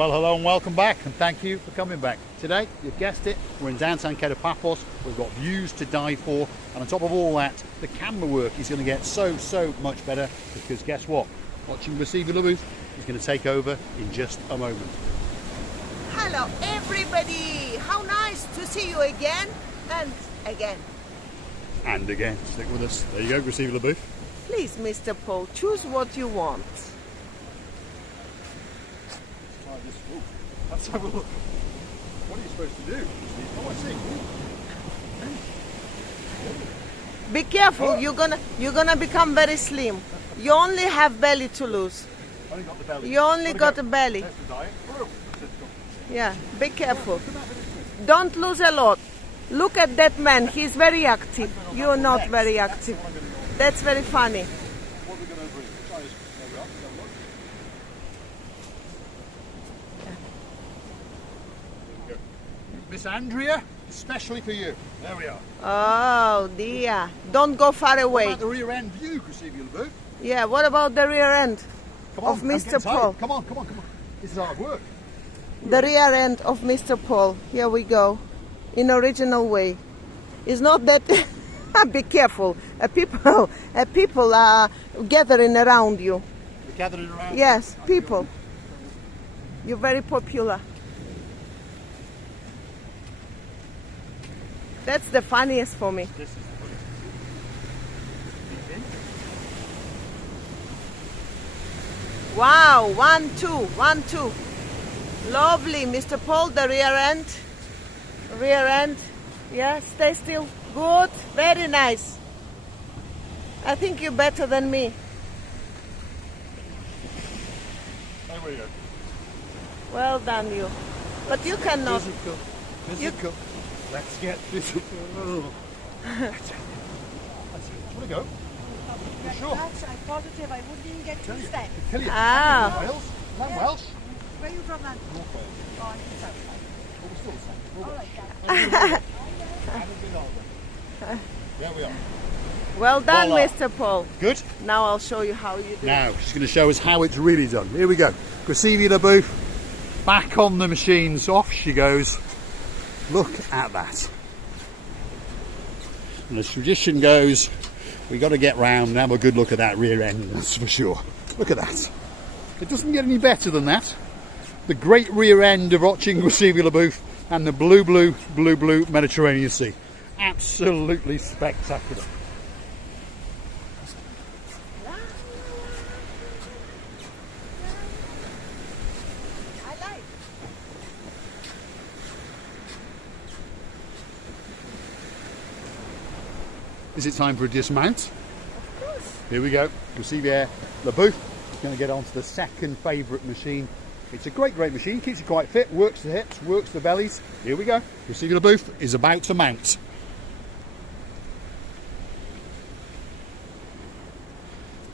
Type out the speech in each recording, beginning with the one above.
Well, hello and welcome back, and thank you for coming back. Today, you've guessed it, we're in downtown Paphos. We've got views to die for, and on top of all that, the camera work is going to get so much better, because guess what? Watching Receiver Labouf is going to take over in just a moment. Hello everybody! How nice to see you again and again. And again. Stick with us. There you go, Receiver Labouf. Please, Mr. Paul, choose what you want. Let's have a look. What are you supposed to do? Oh, I see. Be careful, you're gonna become very slim. You only have belly to lose. Only got the belly. You only got a belly. That's the diet. Yeah, be careful. Don't lose a lot. Look at that man, he's very active. You're not very active. That's very funny. What are we going to bring? Try this. There we are. There we go. Miss Andrea, especially for you. There we are. Oh dear. Don't go far What away. about the rear end view, Receiver Labouf? Yeah, what about the rear end of Mr. Paul? Come on. This is hard work. The rear end of Mr. Paul. Here we go. In original way. It's not that... Be careful. People are gathering around you. We're gathering around? Yes, people. You're very popular. That's the funniest for me. This is the funniest. Wow, 1, 2, 1, 2. Lovely, Mr. Paul, the rear end. Rear end. Yeah, stay still. Good, very nice. I think you're better than me. There we go. Well done, you. But you cannot. Physical. Let's get physical. That's it. Want to go? You sure? I'm positive I wouldn't even get 2 steps. Kill you. Ah. Wales? Is that Welsh? Where are you from, then? North Wales. Oh, I'm from South. Oh, we're still the same. All right, guys. Haven't been older. There we are. Well done, Voila. Mr. Paul. Good. Now I'll show you how you do Now she's going to show us how it's really done. Here we go. Receiver Labouf, back on the machines. Off she goes. Look at that. And as tradition goes, we got to get round and have a good look at that rear end. That's for sure. Look at that. It doesn't get any better than that. The great rear end of watching Receiver Labouf and the blue Mediterranean Sea. Absolutely spectacular. I like. Is it time for a dismount? Of course. Here we go. Receiver Labouf is going to get onto the second favourite machine. It's a great machine, keeps you quite fit, works the hips, works the bellies. Here we go. Receiver Labouf is about to mount.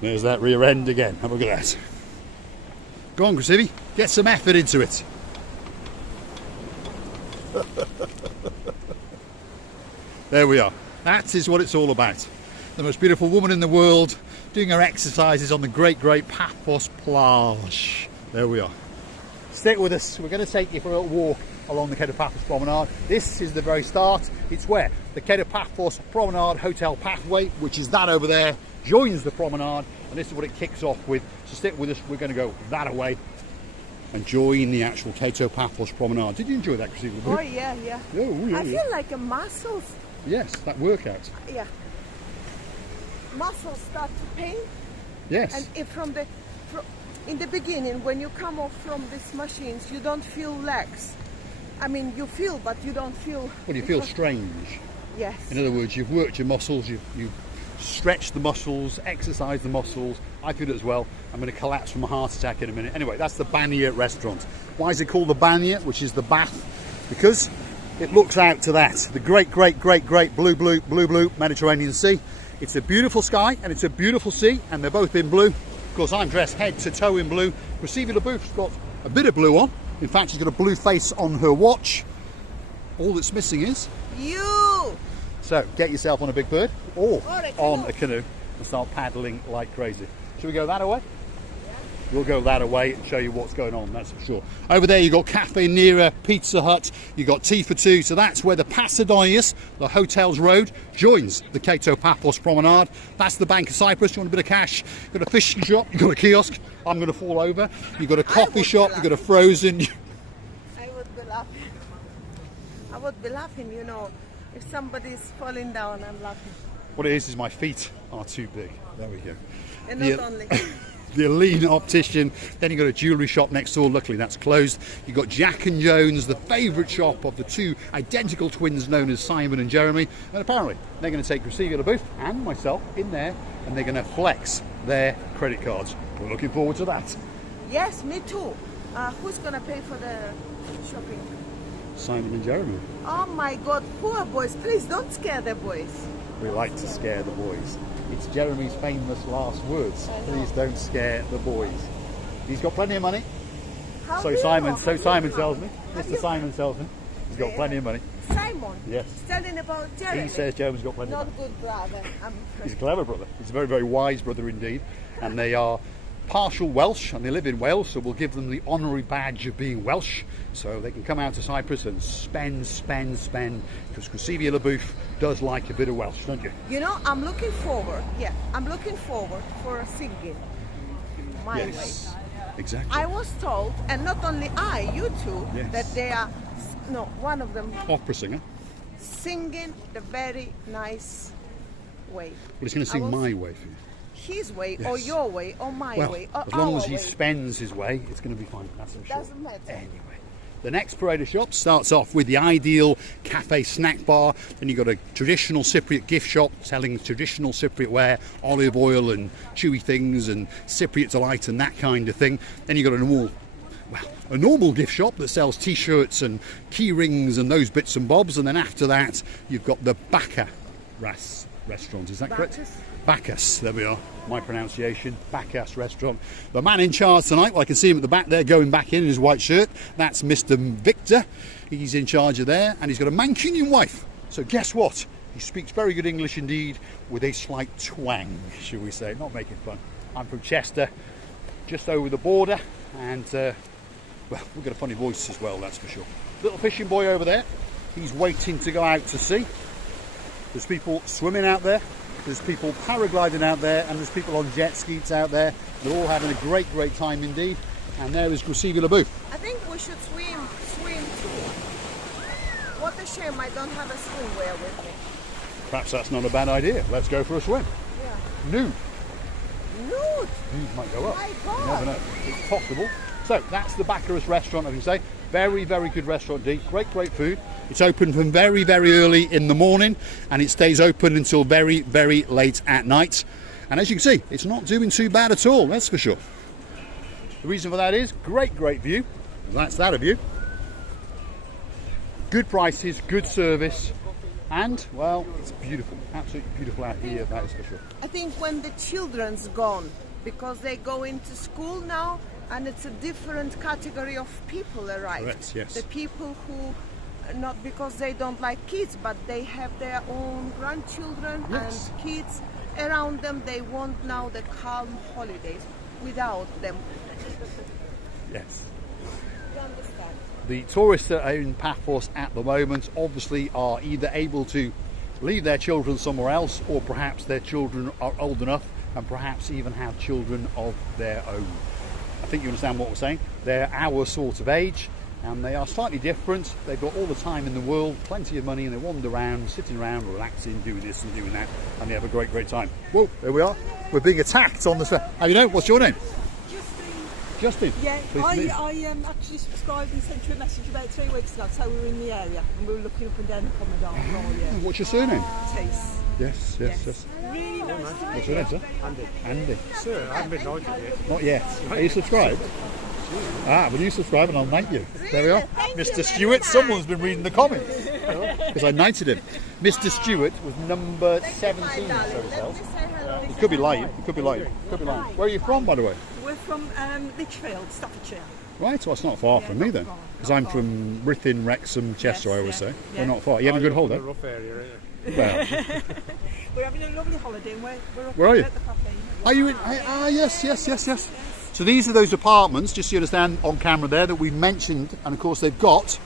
There's that rear end again. Have a look at that. Go on, Receiver, get some effort into it. There we are. That is what it's all about. The most beautiful woman in the world doing her exercises on the great Paphos plage. There we are. Stick with us. We're going to take you for a walk along the Paphos promenade. This is the very start. It's where the Paphos promenade hotel pathway, which is that over there, joins the promenade, and this is what it kicks off with. So stick with us. We're going to go that away and join the actual Paphos promenade. Did you enjoy that, Christina? Oh yeah. Oh, yeah. I feel like a muscles. Yes, that workout. Yeah. Muscles start to pain. Yes. And if in the beginning, when you come off from these machines, you don't feel legs. I mean, you feel, but you don't feel. Well, you feel strange. Yes. In other words, you've worked your muscles, you've stretched the muscles, exercised the muscles. I feel it as well. I'm going to collapse from a heart attack in a minute. Anyway, that's the Banya restaurant. Why is it called the Banya, which is the bath? Because it looks out to that, the great blue Mediterranean Sea. It's a beautiful sky and it's a beautiful sea, and they're both in blue. Of course, I'm dressed head to toe in blue. Receiver Labouf's got a bit of blue on. In fact, she's got a blue face on her watch. All that's missing is you. So get yourself on a big bird or on a canoe and start paddling like crazy. Should we go that way? we'll go that away and show you what's going on, that's for sure. Over there you've got Cafe Nera, Pizza Hut, you've got Tea for Two, so that's where the Pasadonius, the hotel's road, joins the Cato Paphos Promenade. That's the Bank of Cyprus. You want a bit of cash, you've got a fishing shop, you've got a kiosk, I'm going to fall over, you've got a coffee shop, you've got a frozen... I would be laughing. I would be laughing, you know, if somebody's falling down, I'm laughing. What it is my feet are too big. There we go. And not only. The Aline optician. Then you've got a jewellery shop next door. Luckily that's closed. You've got Jack and Jones, the favourite shop of the two identical twins known as Simon and Jeremy. And apparently they're going to take Crescivia LaBeouf and myself in there and they're going to flex their credit cards. We're looking forward to that. Yes, me too. Who's going to pay for the shopping? Simon and Jeremy. Oh my God, poor boys. Please don't scare the boys. We like to scare the boys. It's Jeremy's famous last words. Please don't scare the boys. He's got plenty of money. How So do you Simon, know? so How do Simon you tells know? me. Have Mr. you- Simon tells me. He's got plenty of money. Simon? Yes. He's telling about Jeremy. He says Jeremy's got plenty of Not money. good brother. He's a clever brother. He's a very, very wise brother indeed. And they are partial Welsh and they live in Wales, so we'll give them the honorary badge of being Welsh so they can come out to Cyprus and spend, because Crescivia LaBeouf does like a bit of Welsh, don't you? You know, I'm looking forward for singing my way. Exactly. I was told, and not only I, you two, Yes. that they are, no, one of them Opera singer. singing the very nice way. But he's going to sing my way for you. His way, or Yes. your way, or my Well, way, or as long our as he way. spends his way, it's going to be fine. That's for sure. Doesn't matter. Anyway, the next parade of shops starts off with the ideal cafe snack bar. Then you've got a traditional Cypriot gift shop selling traditional Cypriot ware, olive oil and chewy things and Cypriot delight and that kind of thing. Then you've got a normal gift shop that sells t-shirts and key rings and those bits and bobs. And then after that, you've got the Bacchus restaurant. Is that correct? Bacchus, there we are, my pronunciation, Bacchus restaurant. The man in charge tonight, well, I can see him at the back there going back in his white shirt, that's Mr. Victor. He's in charge of there and he's got a Mancunian wife. So guess what? He speaks very good English indeed with a slight twang, shall we say, not making fun. I'm from Chester, just over the border and, well, we've got a funny voice as well, that's for sure. Little fishing boy over there, he's waiting to go out to sea. There's people swimming out there. There's people paragliding out there and there's people on jet skis out there. They're all having a great, great time indeed. And there is Crescivia LaBeouf. I think we should swim too. What a shame I don't have a swimwear with me. Perhaps that's not a bad idea. Let's go for a swim. Yeah. Nude. Nude. Nude might go up. My You God. never know. It's possible. So that's the Bacchus restaurant, I can say. Very, very good restaurant indeed. Great, great food. It's open from very, very early in the morning and it stays open until very, very late at night. And as you can see, it's not doing too bad at all, that's for sure. The reason for that is great, great view. That's that of you. Good prices, good service, and, well, it's beautiful. Absolutely beautiful out here, that is for sure. I think when the children's gone, because they go into school now, and it's a different category of people arrive. Correct, yes. The people who, not because they don't like kids, but they have their own grandchildren Yes. and kids around them. They want now the calm holidays without them. Yes. You understand? The tourists that are in Paphos at the moment obviously are either able to leave their children somewhere else or perhaps their children are old enough and perhaps even have children of their own. I think you understand what we're saying. They're our sort of age and they are slightly different. They've got all the time in the world, plenty of money, and they wander around, sitting around, relaxing, doing this and doing that, and they have a great, great time. Whoa, there we are. We're being attacked on the... How you know? What's your name? Justin. Yeah, Pleased to meet you. I actually subscribed and sent you a message about 3 weeks ago, so we were in the area and we were looking up and down the promenade for all year. What's your surname? Taste. Yes. Really nice to meet What's you. your name, sir? Andy. Sir, I haven't been knighted yet. Not yet. Are you subscribed? Will you subscribe and I'll knight you? There we are. Thank you Mr. very Stewart, much. someone's been reading the comments. Because I knighted him. Mr. Stewart was number 17. My So darling, it let tells. me say hello. He could be lying. He could be lying. Could be lying. Where are you from, by the way? We're from Lichfield, Staffordshire. Right, well, it's not far from me not then. far, Because not I'm far. from Ruthin, Wrexham, Chester, I always yeah, say. yeah. We're not far. You having a good holiday? A rough area, isn't it? Well, We're having a lovely holiday and we're up Where are here you? at the cafe. are you in? Yes. So these are those apartments, just so you understand, on camera there, that we mentioned, and of course they've got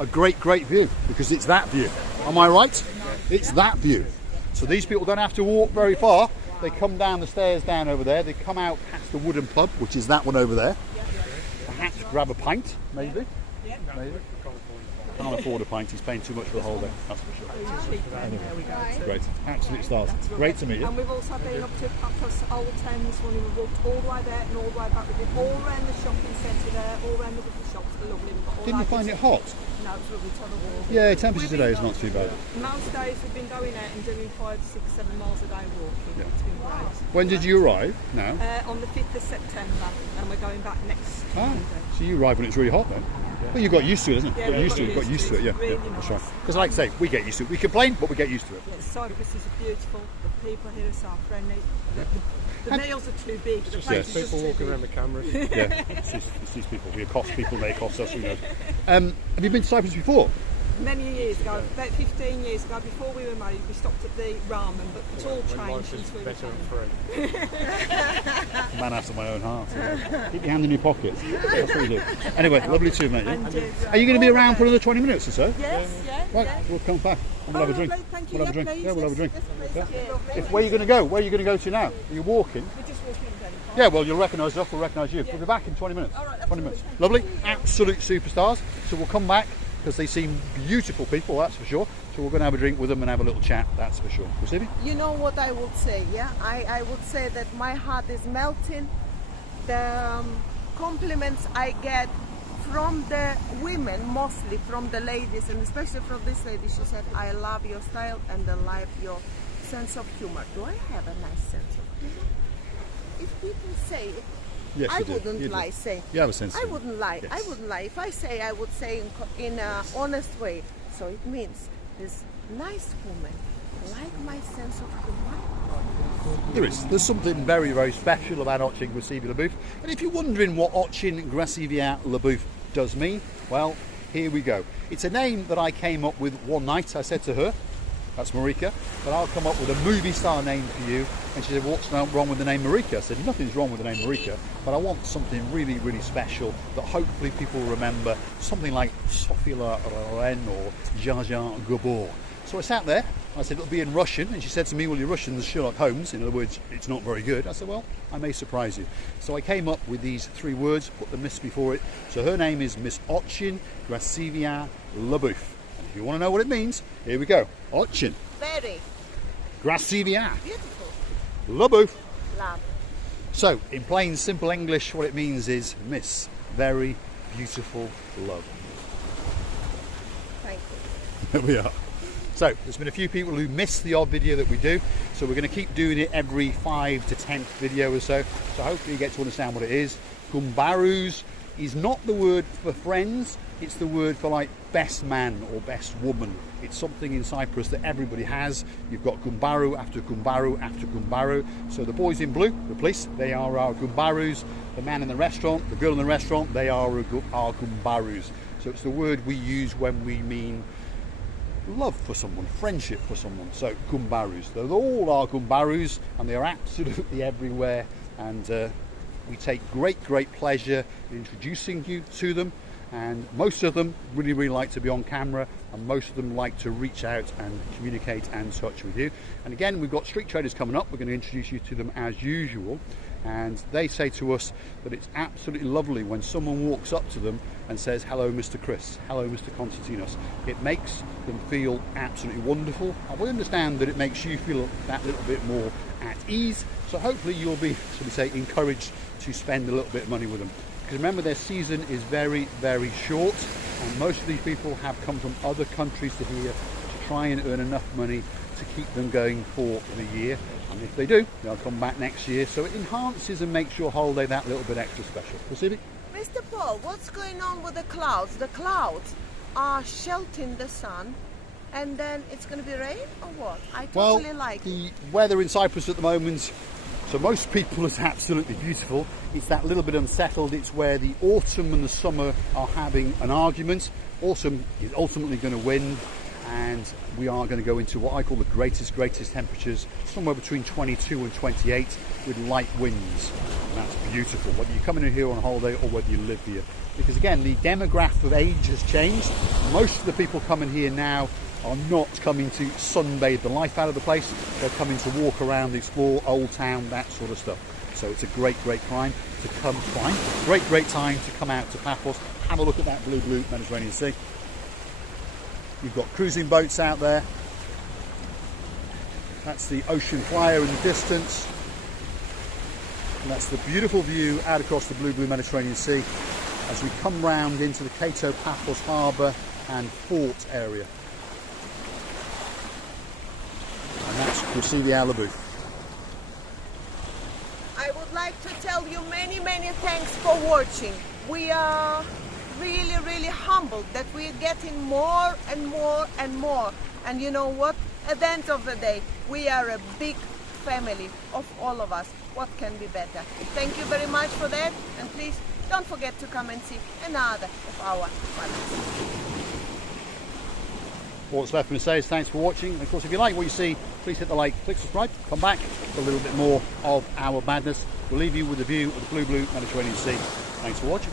a great view, because it's that view. Am I right? It's that view. So these people don't have to walk very far. They come down the stairs down over there. They come out past the wooden pub, which is that one over there. Perhaps grab a pint, maybe. Maybe. Can't afford a pint. He's paying too much for the whole day. That's for sure. Anyway, great, absolute stars. Great to meet you. And we've also been up to Paphos Old Town this morning. We've walked all the way there and all the way back. We've been all around the shopping centre there, all around the little shops. They're lovely. Didn't you find it hot? No, it's lovely to have a walk. Yeah, temperature today is not too bad. Most days we've been going out and doing 5, 6, 7 miles a day walking. Yeah. It's been great. When did you arrive? Now? On the 5th of September, and we're going back next Monday. So you arrived when it's really hot then? Well, you got used to it, isn't it? Yeah, got used to it, yeah. Really That's nice. right. Because like I say, we get used to it. We complain, but we get used to it. Yeah, Cyprus is beautiful. The people here are so friendly. The meals are too big. The place is just People too walking big. around the cameras. Yeah, it's these people. We accost people, they accost us, who knows. Have you been to Cyprus before? Many years ago, about 15 years ago, before we were married, we stopped at the ramen, but it's all When changed life is since we were better married. and free. Man after my own heart. Keep your hand in your pocket. That's what you do. Anyway, lovely to meet you. Are you going to be around for another 20 minutes or so? Yes, Right, yeah. we'll come back and we'll have a drink. Lovely, thank you. We'll have a Yeah, drink. please, Yeah, we'll have a drink. yes, please. Where are you going to go? Where are you going to go to now? Are you walking? We're just walking down the park. Yeah, well, you'll recognise us, we'll recognise you. We'll be back in 20 minutes. All right, 20 minutes. absolutely. Lovely, absolute superstars. So we'll come back because they seem beautiful people, that's for sure. So we're going to have a drink with them and have a little chat, that's for sure. Stevie? You know what I would say, yeah? I would say that my heart is melting. The compliments I get from the women, mostly from the ladies, and especially from this lady, she said, I love your style and I love your sense of humor. Do I have a nice sense of humor? If people say it, Yes, I you do. wouldn't You do. lie, say. You have a sense of I humour. wouldn't lie. Yes. I wouldn't lie. If I say, I would say in an honest way. So it means this nice woman like my sense of humor. There is. There's something very special about Ochin Gracivia Leboeuf. And if you're wondering what Ochin Gracivia Leboeuf does mean, well, here we go. It's a name that I came up with one night. I said to her, that's Marika, but I'll come up with a movie star name for you. And she said, what's wrong with the name Marika? I said, nothing's wrong with the name Marika, but I want something really special that hopefully people will remember, something like Sophia Loren or Jar Jar Gabor. So I sat there, I said, it'll be in Russian, and she said to me, well, your Russian's Sherlock Holmes, in other words, it's not very good. I said, well, I may surprise you. So I came up with these 3 words, put the Miss before it. So her name is Miss Ochin Gracivia Leboeuf. And if you want to know what it means, here we go. Ochin Very Gracivia beautiful. Leboeuf. Love. So, in plain, simple English, what it means is Miss Very Beautiful Love. Thank you. There we are. So, there's been a few people who missed the odd video that we do, so we're going to keep doing it every 5 to 10th video or so. So hopefully you get to understand what it is. Gumbarus is not the word for friends, it's the word for like best man or best woman. It's something in Cyprus that everybody has. You've got Gumbaru after Gumbaru after Gumbaru. So the boys in blue, the police, they are our Gumbarus. The man in the restaurant, the girl in the restaurant, they are our Gumbarus. So it's the word we use when we mean love for someone, friendship for someone. So Gumbarus. They're all our Gumbarus and they are absolutely everywhere. And we take great pleasure in introducing you to them. And most of them really like to be on camera, and most of them like to reach out and communicate and touch with you. And again, we've got street traders coming up. We're going to introduce you to them as usual, and they say to us that it's absolutely lovely when someone walks up to them and says, hello Mr. Chris, hello Mr. Konstantinos. It makes them feel absolutely wonderful, and we understand that it makes you feel that little bit more at ease. So hopefully you'll be, shall we say, encouraged to spend a little bit of money with them. Because remember, their season is very short, and most of these people have come from other countries to here to try and earn enough money to keep them going for the year. And if they do, they'll come back next year. So it enhances and makes your holiday that little bit extra special. Receiving? Mr. Paul, what's going on with the clouds? The clouds are sheltering the sun, and then it's going to be rain or what? I totally like it. The weather in Cyprus at the moment, so most people, is absolutely beautiful. It's that little bit unsettled. It's where the autumn and the summer are having an argument. Autumn is ultimately going to win, and we are going to go into what I call the greatest temperatures, somewhere between 22 and 28 with light winds. And that's beautiful, whether you're coming in here on holiday or whether you live here. Because again, the demographic of age has changed. Most of the people coming here now are not coming to sunbathe the life out of the place. They're coming to walk around, explore Old Town, that sort of stuff. So it's a great time to come climb. Great time to come out to Paphos, have a look at that blue Mediterranean Sea. You've got cruising boats out there. That's the Ocean Flyer in the distance. And that's the beautiful view out across the blue Mediterranean Sea as we come round into the Cato Paphos Harbour and Fort area. And that's, you'll see the Alibu. I would like to tell you many thanks for watching. We are really humbled that we're getting more and more. And you know what? At the end of the day, we are a big family of all of us. What can be better? Thank you very much for that. And please don't forget to come and see another of our palaces. All that's left for me to say is thanks for watching. And of course, if you like what you see, please hit the like, click subscribe, come back for a little bit more of our madness. We'll leave you with a view of the blue Mediterranean Sea. Thanks for watching.